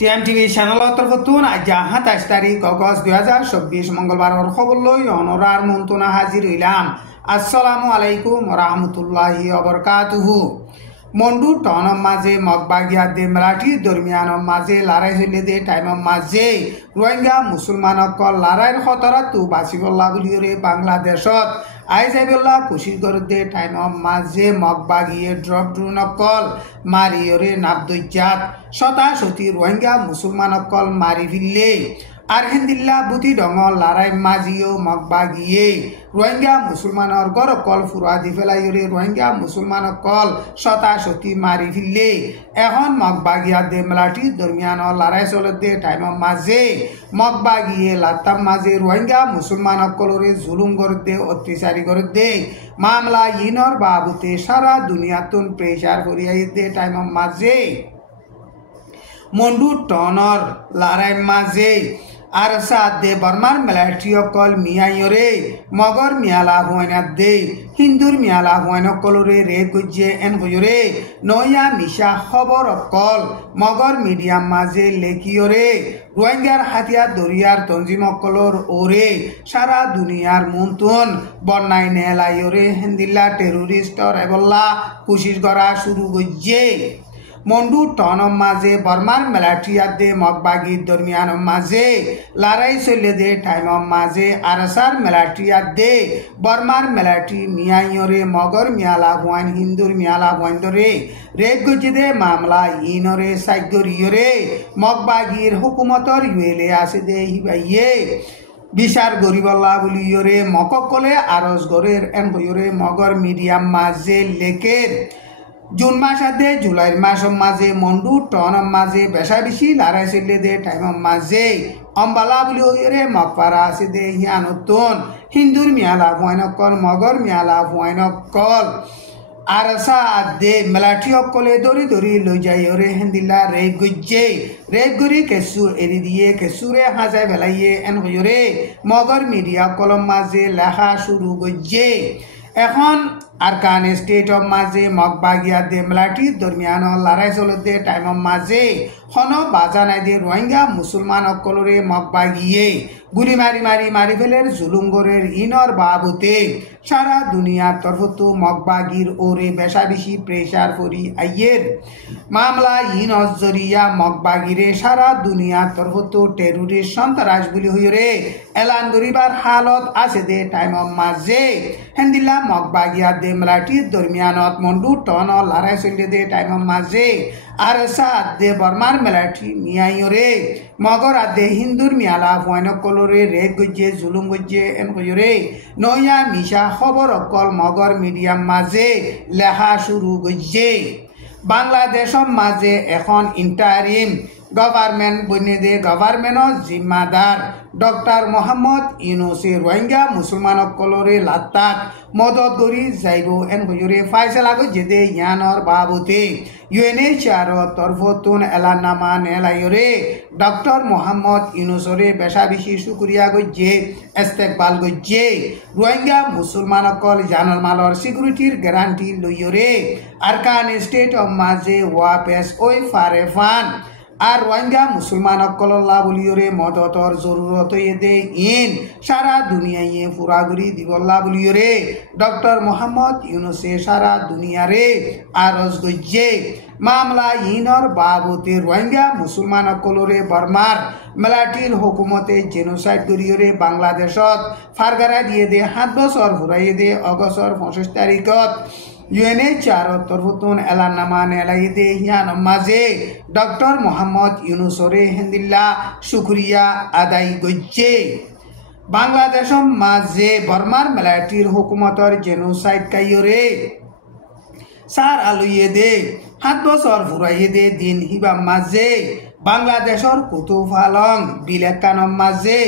টিএমটিভি চ্যানেলৰ তৰফতোন আজি ২৭ তাৰিখ আগষ্ট ২০২৪ মঙ্গলবাৰৰ খবৰ লৈ অনৰাৰ মন্তুনা হাজিৰ হইলাম। আসসালামু আলাইকুম রাহমাতুল্লাহি ওয়া বারাকাতুহু। মন্ডু টনৰ মাঝে মগবাগিয়া দে মেলাটি দৰমিয়ানৰ মাঝে লৰাই চলি দে টাইমৰ মাঝে রোহিঙ্গা মুছলমানসকল লৰাইৰ খতৰাটো বাচিবলা বুলিৰে বাংলাদেশত আইজাইবুল্লাহ কুশির করতে টাইমৰ মাঝে মগবাগিয়ে ড্রপ ড্রোনসকল মারিয়রে নাবদৈজাত শতাশতি রোহিঙ্গা মুছলমানসকল মারি ফিরলে আরহেন্দিল্লা বুটি ডঙর লড়াই মাজিও মগবাগিয়ে রোহিঙ্গা মুছলমানৰ গড়কল ফুরা দি ফেলাইরে রোহিঙ্গা মুছলমানসকল শতাশতি মারি ফিরলে এখন মগবাগিয়া দে মেলাটি দরমিয়ানৰ লড়াই চলতে টাইমৰ মাঝে মগবাগিয়ে লাতাম মাঝে রোহিঙ্গা মুছলমানসকলরে জুলুম করতে অত্যাচারী করতে মামলা ইনর বাবুতে সারা দুনিয়াতুন প্রেসার করিয়াই দে টাইমৰ মাঝে মন্ডু টনৰ লড়াই মাঝে আর দে বর্মার মেলাটিসকল মিয়াইরে মগর মিয়ালা হুয়াইনাত দে হিন্দুর মিয়ালা হুয়াইনকলরে রে গুজে এন হইরে নয়া মিশা খবর অকল মগর মিডিয়াম মাঝে লেখিয়রে রোহিঙ্গার হাতিয়ার দরিয়ার তঞ্জিমকলর ওরে সারা দুনিয়ার মন্তুন বন্যায় নেলাইরে হেন্দিল্লা টেরোরিস্টর এবল্লা কুশিস করা শুরু গজ্জে মন্ডু টনৰ মাঝে বর্মার মেলাটিয়ার দে মগবাগির দরমিয়ানৰ মাঝে লড়াই চলে দে টাইমৰ মাঝে আরসার মেলাটিয়ার দে বর্মার মেলাটি মিয়াইরে মগর মিয়ালা হুয়াইন হিন্দুর মিয়ালা হুয়াইন দরে রেগ গজি দে মামলা ইনরে সাইগরিয়রে মগবাগির হুকুমতর ইউএলএ আছে দে হিবাইয়ে বিচার গরিবল্লা বলিয়রে মককলে আরজ গরের এন হইরে মগর মিডিয়াম মাঝে লেকের জুন মাস আদে জুলাইর মাসের মাঝে মন্ডু টনের মাঝে বেশা বেশি লড়াই চলে দে টাইমের মাঝে অম্বালা বলি হইরে মকপারা আছে দে হিয়া নতুন হিন্দুর মিয়ালা হুয়াইনকল মগর মিয়ালা হুয়াইনকল আর দে মেলাটি অকলে দরি দরি লৈ যাই ওরে হেন্দিল্লা রেগ গুজ্জে রেগ গরি কেসুর এরি দিয়ে কেসুরে হাজায় বেলাইয়ে এন হইরে মগর মিডিয়া কলম মাঝে লেখা শুরু গজ্জে এখন আরকান স্টেট অফ মাঝে মগবাগিয়া দে মেলাটি দরমিয়ানৰ লড়াই চলতে টাইমৰ মাঝে হন বাজা নাই দে রোহিঙ্গা মুছলমানসকলরে মগবাগিয়ে গুলি মারি মারি মারি ফেলের জুলুমগরের ইনর বাবুতে সারা দুনিয়ার তরফতো মগবাগির ওরে বেশা বেশি প্রেসার করি আইয়ের মামলা ইন অজরিয়া মগবাগিরে সারা দুনিয়ার তরফতো টেরোরিস্ট সন্ত্রাস বলি হইরে এলান করিবার হালত আছে দে টাইমৰ মাঝে হেন্দিল্লা মগবাগিয়া দে মেলাটির দরমিয়ানত মন্ডু টনৰ লড়াই চলে দে টাইমৰ মাঝে আর দে বর্মার মেলাটি মিয়াইরে মগর আদে হিন্দুর মিয়ালা হুয়াইনকলরে রেগ গজ্জে জুলুম গজ্জে এন কইরে নয়া মিশা খবর অকল মগর মিডিয়াম মাঝে লেখা শুরু গজ্জে বাংলাদেশের মাঝে এখন ইন্টারিম গভর্নমেন্ট বনে দে গভর্নমেন্টর জিম্মাদার ডক্টর মোহাম্মদ ইউনুসে রোহিঙ্গা মুছলমানসকলরে লাত্তাক মদত করি যাইব এন হইরে ফাইসলা গজ্জে দে ইয়ানর বাবুতে ইউএনএইচআর তরফতুন এলানামা নেলাইরে ডক্টর মোহাম্মদ ইউনুসরে বেশা বেশি শুক্রিয়া গজ্জে ইস্তেকবাল গজ্জে রোহিঙ্গা মুছলমানসকল জানৰ মালৰ সিকিউরিটির গ্যারান্টি লইরে আরকান স্টেট অফ মাঝে ওয়াপেস ওই ফারেফান আর রোহিঙ্গা মুছলমানসকলল্লা বলিয়রে মদতর জরুরত দে ইন সারা দুনিয়ায় ফুরাগুড়ি দিবল্লা বলিয়রে ডক্টর মোহাম্মদ ইউনুসে সারা দুনিয়ারে আরজ গজ্জে মামলা ইনর বাবুতে রোহিঙ্গা মুছলমানসকলরে বর্মার মেলাটির হুকুমতে জেনোসাইড করিয়রে বাংলাদেশত ফারগারা দিয়ে দে ৭ বছর ফুরাইয়ে দে অগস্টর ২৫ তারিখত ইউএনএইচআর তরফতুন এলানামা নেলাই দে হিয়ান মাঝে ডক্টর মোহাম্মদ ইউনুসরে হেন্দিল্লা শুক্রিয়া আদায় গজ্জে বাংলাদেশের মাঝে বর্মার মেলাটির হুকুমতর জেনোসাইড কাইয়রে সার আলুয়ে দে ৭ বছর ফুরাইয়ে দে দিন হিবা মাঝে বাংলাদেশের কুতুফালং বিলেকানৰ মাঝে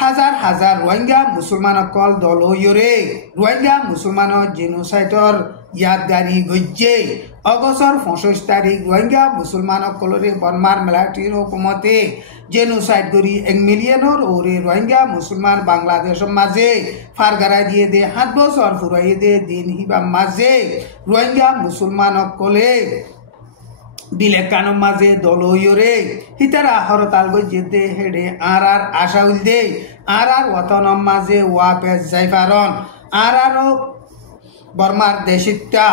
হাজার হাজার রোহিঙ্গা মুছলমানসকল দল হইরে রোহিঙ্গা মুছলমানৰ জেনোসাইডর ইয়াদগারি গজ্জে অগস্টর ২৫ তারিখ রোহিঙ্গা মুছলমানসকলরে বর্মার মেলাটির হুকুমতে জেনোসাইড করি ১ মিলিয়নের ওরে রোহিঙ্গা মুছলমান বাংলাদেশের মাঝে ফারগারা দিয়ে দে ৭ বছর ফুরাইয়ে দে দিন হিবা মাঝে রোহিঙ্গা মুছলমানসকলে বিলেকানো মাঝে দলইরে হিতারা হরতাল গজ্জেতে হেডে আর আশা উলদে আর ওয়াতনম মাঝে ওয়াপেস যাইপারন আর বর্মার দেশিতা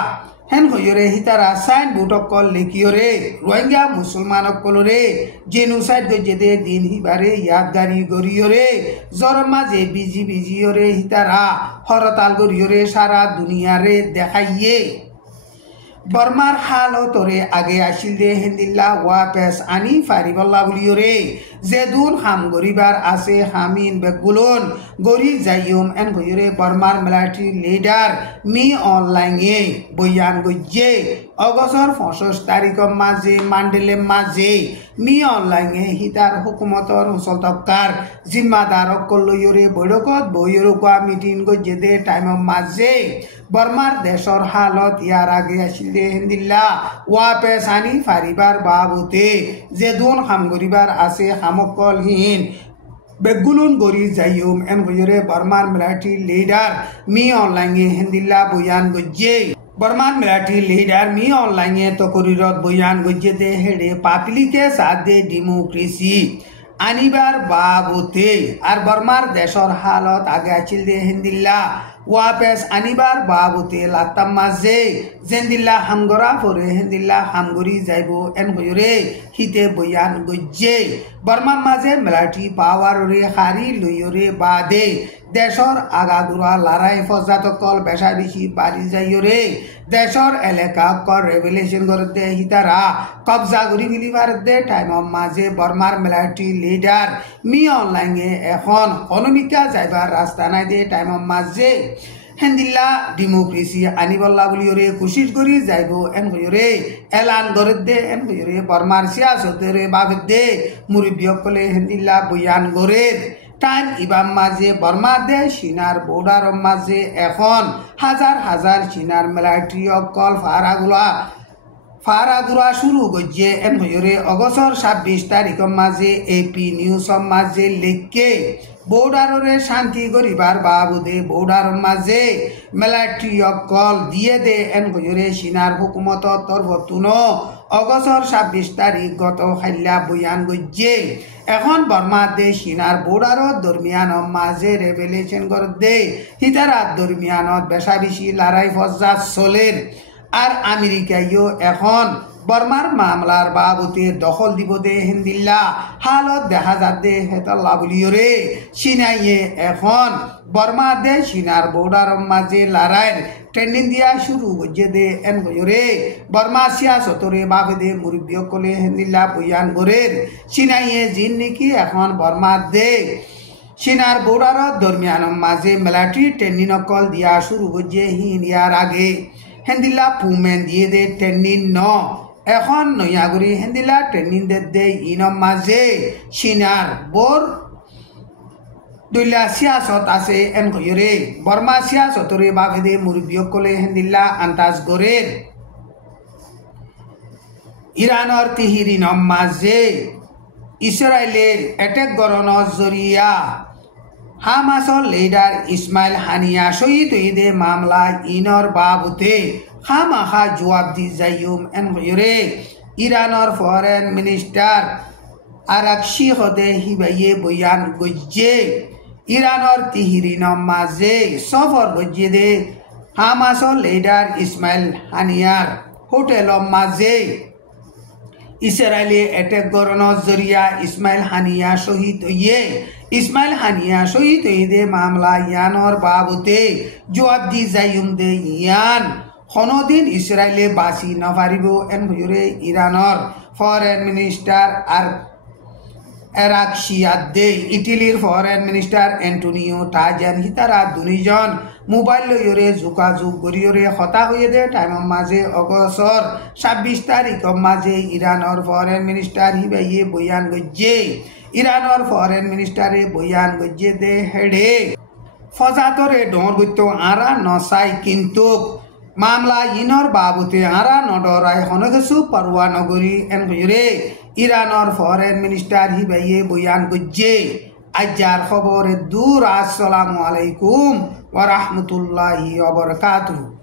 হেন হইরে হিতারা সাইন বুটকল লিখিয়রে রোহিঙ্গা মুসলমানকলরে জেনুসাইড গজ্জেতে দিন হিবারে ইয়াদগারি গরিয়রে জর মাঝে বিজি বিজিয়রে হিতারা হরতাল গরিয়রে সারা দুনিয়ারে দেখাইয়ে বর্মার হালতরে আগে আসিল দে হেন্দিল্লা ওয়াপেস আনি ফারিবল্লা বলিওরে যেদুন হাম গরিবার আছে হামিন বেগুলন গরি যাইয়ম এন গইরে বর্মার মিলিটারি লিডার মি অনলাইনে বয়ান গজ্জে অগস্টর 25 তারিখর মাঝে মান্ডেলে মাঝে মি অনলাইনে হিতার হুকুমতর মুসলতকার জিম্মাদার অকলইরে বৈঠকত বইরকা মিটিং গজ্জে দে টাইম মাঝে বর্মার দেশর হালত ইয়ার আগে আসিল দে হেন্দিল্লা ওয়াপেস আনি ফারিবার বাবুতে যেদুন হাম গরিবার আছে হামকলহীন বেগুলুন গরি যাইয়ম এন গইরে বর্মার মিলিটারি লিডার মি অনলাইনে হেন্দিল্লা বয়ান গজ্জে বর্মার মিলিটারি লিডার মি অনলাইনে তকরিরত বয়ান গজ্জে দে হেডে পাবলিকে সাথে ডেমোক্রেসি আনিবার বাবুতে আর বর্মার দেশর হালত আগে আছিল দে হেন্দিল্লা ওয়াপেস আনিবার বাবুতে লাতাম মাঝে জেন্দিল্লা হামগরা পরে হেন্দিল্লা হামগরি যাইব এন হইরে হিতে বয়ান গজ্জে বর্মার মাঝে মিলিটারি পাওয়ারে হারি লইরে বাদে দেশর আগাগুড়া লড়াই ফজাতকল বেশা বেশি বাড়ি যাইরে দেশর এলাকা কর রেভেলেশন করতে হিতারা কবজা করি গিলিবার দে টাইম মাঝে বর্মার মিলিটারি লিডার মি অনলাইনে এখন অনমিকা যাইবার রাস্তা নাই দে টাইম মাঝে হেন্দিল্লা ডেমোক্রেসি আনিবল্লা বলিওরে কোশিশ করি যাইব এন হইরে এলান করে দে এন হইরে বর্মার সিয়াসতেরে বাবেদ দে মুরব্বিয়কলে হেন্দিল্লা বয়ান করে টাইম ইবাম মাঝে বর্মা দে চীনার বর্ডার মাঝে এখন হাজার হাজার চীনার মিলিটারি অকল ফারাগুড়া শুরু গজ্জে এন হইরে অগস্টর 26 তারিখর মাঝে এপি নিউজ মাঝে লেখকে বর্ডারে শান্তি গরিবার বাবুদে বর্ডার মাঝে মিলিটারি অকল দিয়ে দে এন হইরে চীনার হুকুমত তরফতুন অগস্টর 26 তারিখ গত হাইলা বয়ান গজ্জে এখন বর্মা দে চীনার বর্ডারত দরমিয়ান মাঝে রেভেলেশন করে দে হিতারাত দরমিয়ানত বেশা বেশি লড়াই ফজ্জা চলের আর আমেরিকাইও এখন বর্মার মামলার বাবুতে দখল দিব দে হিন্দিল্লা হালত দেখা যাতে হেতাল্লা বলিওরে চীনাইয়ে এখন বর্মা দে চীনার বর্ডার মাঝে লড়াইয়ের ট্রেনিং দিয়া শুরু করছে দে এন হইরে বর্মা সিয়াসতরে বাবে দে মুরব্বিয়কলে হিন্দিল্লা বয়ান গরের চীনাইয়ে জিন নাকি এখন বর্মা দে চীনার বর্ডারত দরমিয়ান মাঝে মিলিটারি ট্রেনিং অকল দিয়া শুরু করছে হিন ইয়ার আগে হেন্দিল্লা পুমেন দিয়ে দে ট্রেনিং ন এখন নয়াগুড়ি হেন্দিল্লা ট্রেনিং দে ইনম মাঝে চীনার বোর দুইলা সিয়াসত আছে এন কইরে বর্মা সিয়াসতরে বাবে দে মুরব্বিয়কলে হেন্দিল্লা আন্তাজ গরের ইরানর তিহিরিনম মাঝে ইসরায়েলে অ্যাটাক গরণর জরিয়া হামাসর লিডার ইসমাইল হানিয়া শহীদ হইদে মামলা ইনর বাবুতে খামাখা জবাব দি যাইম এন হইরে ইরানর ফরেন মিনিস্টার আরাকশি হদে হিবাইয়ে বয়ান গজ্জে ইরানর তিহিরিনম মাঝে সফর গজ্জে দে হামাসর লিডার ইসমাইল হানিয়ার হোটেল মাঝে ইসরায়েলে অ্যাটাক গরণর জরিয়া ইসমাইল হানিয়া শহীদ হইয়ে ইসমাইল হানিয়া শহীদ হইদে মামলা ইয়ানর বাবুতে জবাব দি যাইম দে ইয়ান কোনদিন ইসরায়েলে বাঁচি নপারিব এন হইরে ইরানর ফরেন মিনিস্টার আর এরাকশিয়াত দে ইটালির ফরেন মিনিস্টার এন্টোনিও টাজান হিতারা দুনিজন মোবাইল লইরে যোগাযোগ করিয়রে হতা হয়ে দে টাইম মাঝে অগস্টর 26 তারিখ মাঝে ইরানর ফরেন মিনিস্টার হিবাইয়ে বয়ান গজ্জে ইরানর ফরেন মিনিস্টারে বয়ান গজ্জে দে হেডে ফজাতরে ডর গত্য আরা নসাই কিন্তু মামলা ইনর বাবুতে আরা নডরাই হনগসু পারওয়া নগরী এন হইরে ইরানর ফরেন মিনিস্টার হিবাইয়ে বয়ান গজ্জে আজার খবরে দূর আসসালামু আলাইকুম ওয়া রাহমাতুল্লাহি ওয়া বারাকাতুহু।